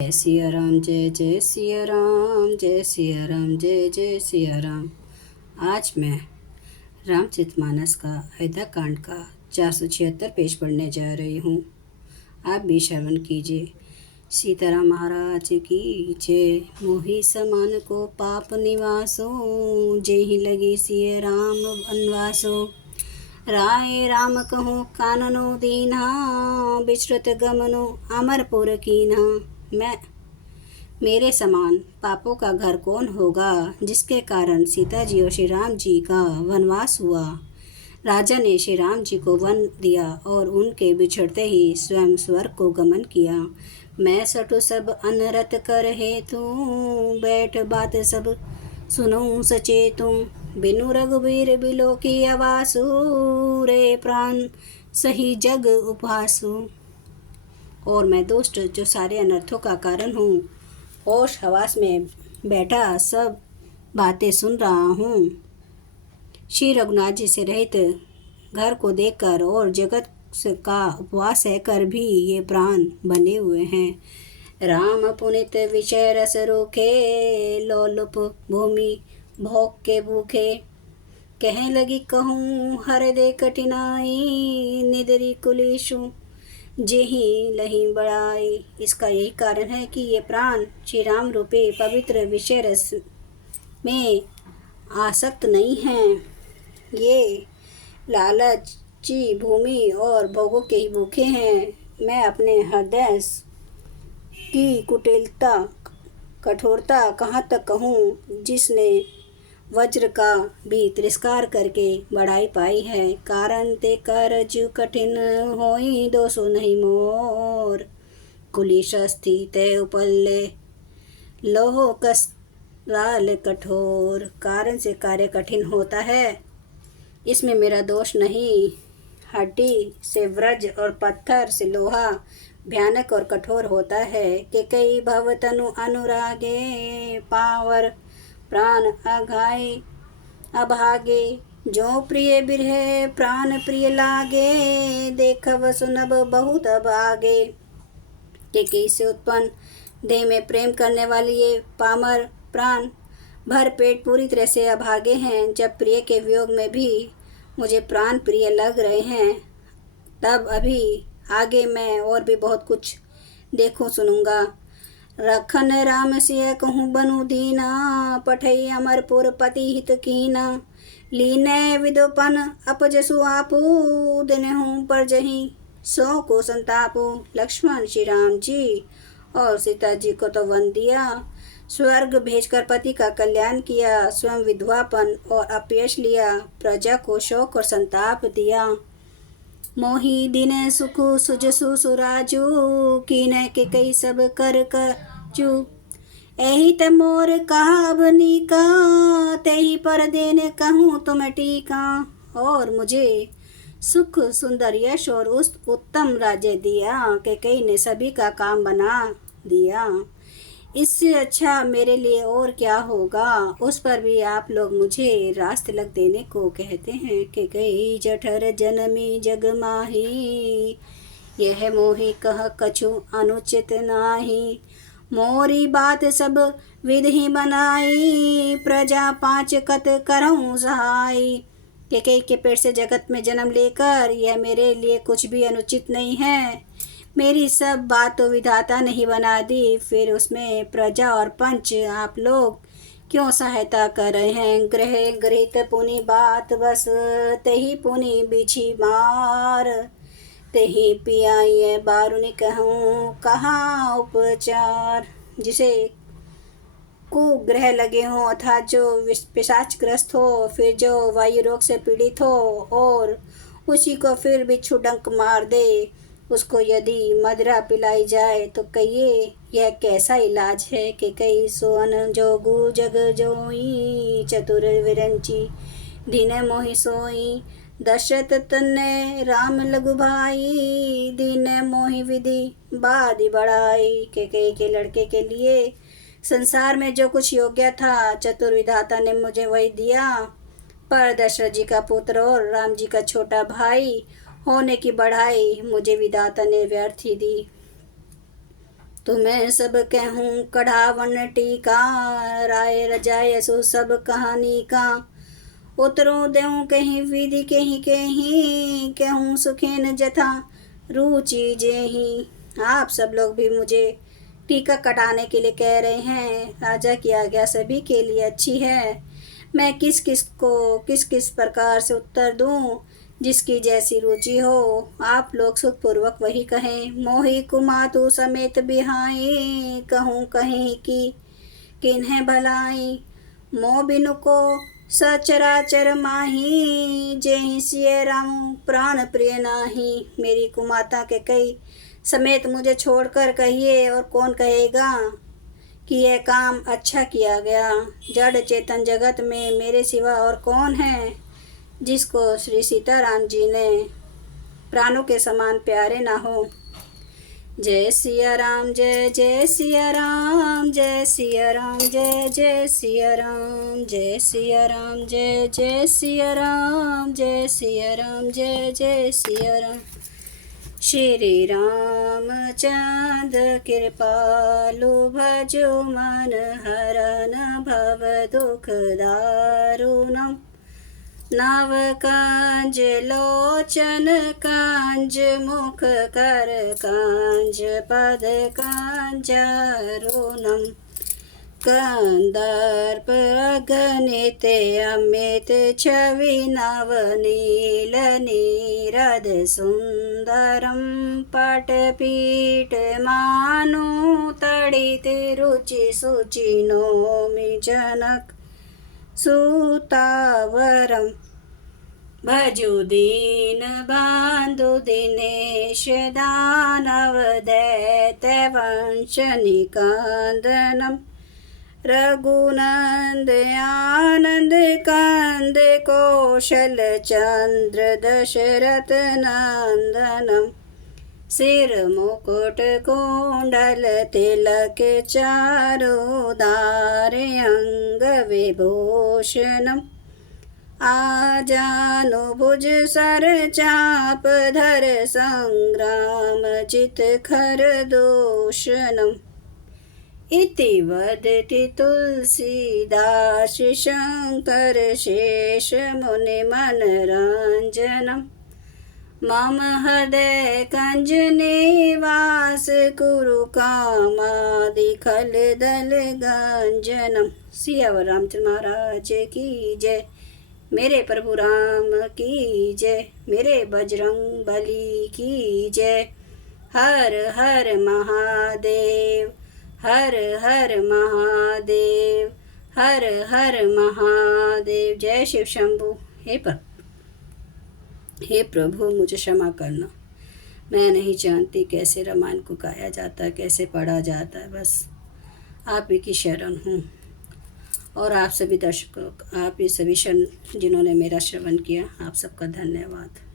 जय सिया राम, जय जय सिया राम, जय सिया राम, जय जय सिया राम। आज मैं रामचरितमानस का अयोध्या कांड का 476 पेज पढ़ने जा रही हूँ। आप भी श्रवण कीजिए। सीताराम महाराज की जय। मोहि समान को पाप निवासो, जेहि लगे सिय राम वनवासो। राय राम कहो काननो दीन्हा, विश्रुत गमनो अमरपुर कीन्हा। मेरे समान पापों का घर कौन होगा, जिसके कारण सीता जी और श्री राम जी का वनवास हुआ। राजा ने श्री राम जी को वन दिया और उनके बिछड़ते ही स्वयं स्वर्ग को गमन किया। मैं सटु सब अनरत कर हेतु, बैठ बात सब सुनो सचेतु। बिनु रघुबीर बिलो की आवासु, रे प्राण सही जग उपहासु। और मैं दुष्ट जो सारे अनर्थों का कारण हूँ, होश हवास में बैठा सब बातें सुन रहा हूँ। श्री रघुनाथ जी से रहित घर को देखकर और जगत का उपवास सहकर भी ये प्राण बने हुए हैं। राम पुनित विषय रस रोखे, लोलुप भूमि भोग के भूखे। कह लगी कहूँ हर दे कठिनाई, निदरी कुलेशु जेहि लही बड़ाई। इसका यही कारण है कि ये प्राण श्री राम रूपी पवित्र विषय रस में आसक्त नहीं हैं। ये लालची भूमि और भोगों के ही भूखे हैं। मैं अपने हृदय की कुटिलता कठोरता कहाँ तक कहूँ, जिसने वज्र का भी तिरस्कार करके बढ़ाई पाई है। कारण ते कर जु कठिन होई, दोषो नहीं मोर। कुलिश स्थित उपल्ले लोहो कस लाल कठोर। कारण से कार्य कठिन होता है, इसमें मेरा दोष नहीं। हड्डी से वज्र और पत्थर से लोहा भयानक और कठोर होता है। कि कई भव तनु अनुरागे, पावर प्राण अघाई अभागे। जो प्रिय बिरहे प्राण प्रिय लागे, देखब सुनब बहुत अभागे। कि कैसे उत्पन्न देह में प्रेम करने वाली ये पामर प्राण भर पेट पूरी तरह से अभागे हैं। जब प्रिय के वियोग में भी मुझे प्राण प्रिय लग रहे हैं, तब अभी आगे मैं और भी बहुत कुछ देखूं सुनूंगा। रखन राम सिय कहूँ बनु दीना, पठई अमरपुर पति हित कीना। लीने विदोपन अपजसु आपू, दिनहु पर जही सो को संतापू। लक्ष्मण श्री राम जी और सीता जी को तो वन दिया, स्वर्ग भेजकर पति का कल्याण किया, स्वयं विधवापन और अपयश लिया, प्रजा को शोक और संताप दिया। मोहि दिन सुख सुजसु सुराजू, कीन के कई सब कर कचू। एहि त मोर काब नीका, तेहि पर देने कहूँ तुम टीका। और मुझे सुख सुंदर यश और उस उत्तम राज्य दिया, कि कई ने सभी का काम बना दिया। इससे अच्छा मेरे लिए और क्या होगा। उस पर भी आप लोग मुझे रास तिलक देने को कहते हैं। कि कई जठर जनमी जग माही, यह मोहि कह कछु अनुचित नाही। मोरी बात सब विधि बनाई, प्रजा पाँच कत करऊँ सहाय। कि के पेट से जगत में जन्म लेकर यह मेरे लिए कुछ भी अनुचित नहीं है। मेरी सब बात तो विधाता ने ही बना दी, फिर उसमें प्रजा और पंच आप लोग क्यों सहायता कर रहे हैं। ग्रह गृहित पुनि बात बस, तेहि पुनि बिछी मार। तेहि पियाई बारुनि कहूँ कहाँ उपचार। जिसे कुग्रह लगे हों अर्थात जो पिशाचग्रस्त हो, फिर जो वायु रोग से पीड़ित हो और उसी को फिर बिच्छू डंक मार दे, उसको यदि मदिरा पिलाई जाए तो कहिए यह कैसा इलाज है। कि कई सोअन जोगु जग जोई, चतुर विरंची दीन मोहि सोई। दशरथ तन्ने राम लघु भाई, दीन मोहि विधि बादि बढ़ाई। के कई के लड़के के लिए संसार में जो कुछ योग्य था, चतुर विधाता ने मुझे वही दिया। पर दशरथ जी का पुत्र और राम जी का छोटा भाई होने की बढ़ाई मुझे विधाता ने व्यर्थ ही दी। तुम्हें सब कहूँ कढ़ावन टीका, राय रजाय सो सब कहानी का। उतरो देऊँ कहीं विधि कहीं कहीं, कहूँ सुखेन जथा रुचि जेही। आप सब लोग भी मुझे टीका कटाने के लिए कह रहे हैं। राजा की आज्ञा सभी के लिए अच्छी है। मैं किस किस को किस किस प्रकार से उत्तर दूं, जिसकी जैसी रुचि हो। आप लोग सुखपूर्वक वही कहें। मोहि कुमातु समेत बिहाई, कहूँ कहीं की किन्हें भलाई। मोह बिनु को सचराचर माही, जेहि सिय राम प्राण प्रिय नाही। मेरी कुमाता के कई समेत मुझे छोड़कर कहिए, और कौन कहेगा कि यह काम अच्छा किया गया। जड़ चेतन जगत में मेरे सिवा और कौन है, जिसको श्री सीताराम जी ने प्राणों के समान प्यारे ना हो। जय सिया राम, जय जय सिया राम, जय सिया राम, जय जय सिया राम, जय सिया राम, जय जय सिया राम, जय सिया राम, जय जय सिया राम। श्री रामचंद्र कृपालु, भजो मन हरन भव दुख दारुणम्। नव कांज लोचन कांज, मुख कर कांज, पद कांजरुणम्। कंदर्प अगणित अमित छवि, नवनील नीरद सुंदरम। पटपीठ मानु तड़ित रुचि सुचि, नौमि जनक सुतावरम। भजु दीन बंधु दिनेश, दानव दैत्य वंश निकंदनम। रघुनंद आनंद कंद, कौशल चंद्र दशरथ नंदनम। सिर मुकुट कुंडल तिलक, चारुधार अंग विभूषणम्। आजानुभुज सर चाप धर, संग्राम चित खर दूषणम्। इति वदति तुलसीदास, शंकर शेष मुनि मनरंजनम्। मम हृदय कंज निवास, कुरु कामादि खल दल गंजनम्। सियावर रामचंद्र महाराज की जय। मेरे प्रभु राम की जय। मेरे बजरंग बली की जय। हर हर महादेव, हर हर महादेव, हर हर महादेव। जय शिव शंभू। हे प्रभु, मुझे क्षमा करना। मैं नहीं जानती कैसे रामायण को गाया जाता है, कैसे पढ़ा जाता है। बस आप ही की शरण हूँ। और आप सभी दर्शकों, आप ही सभी जिन्होंने मेरा श्रवण किया, आप सबका धन्यवाद।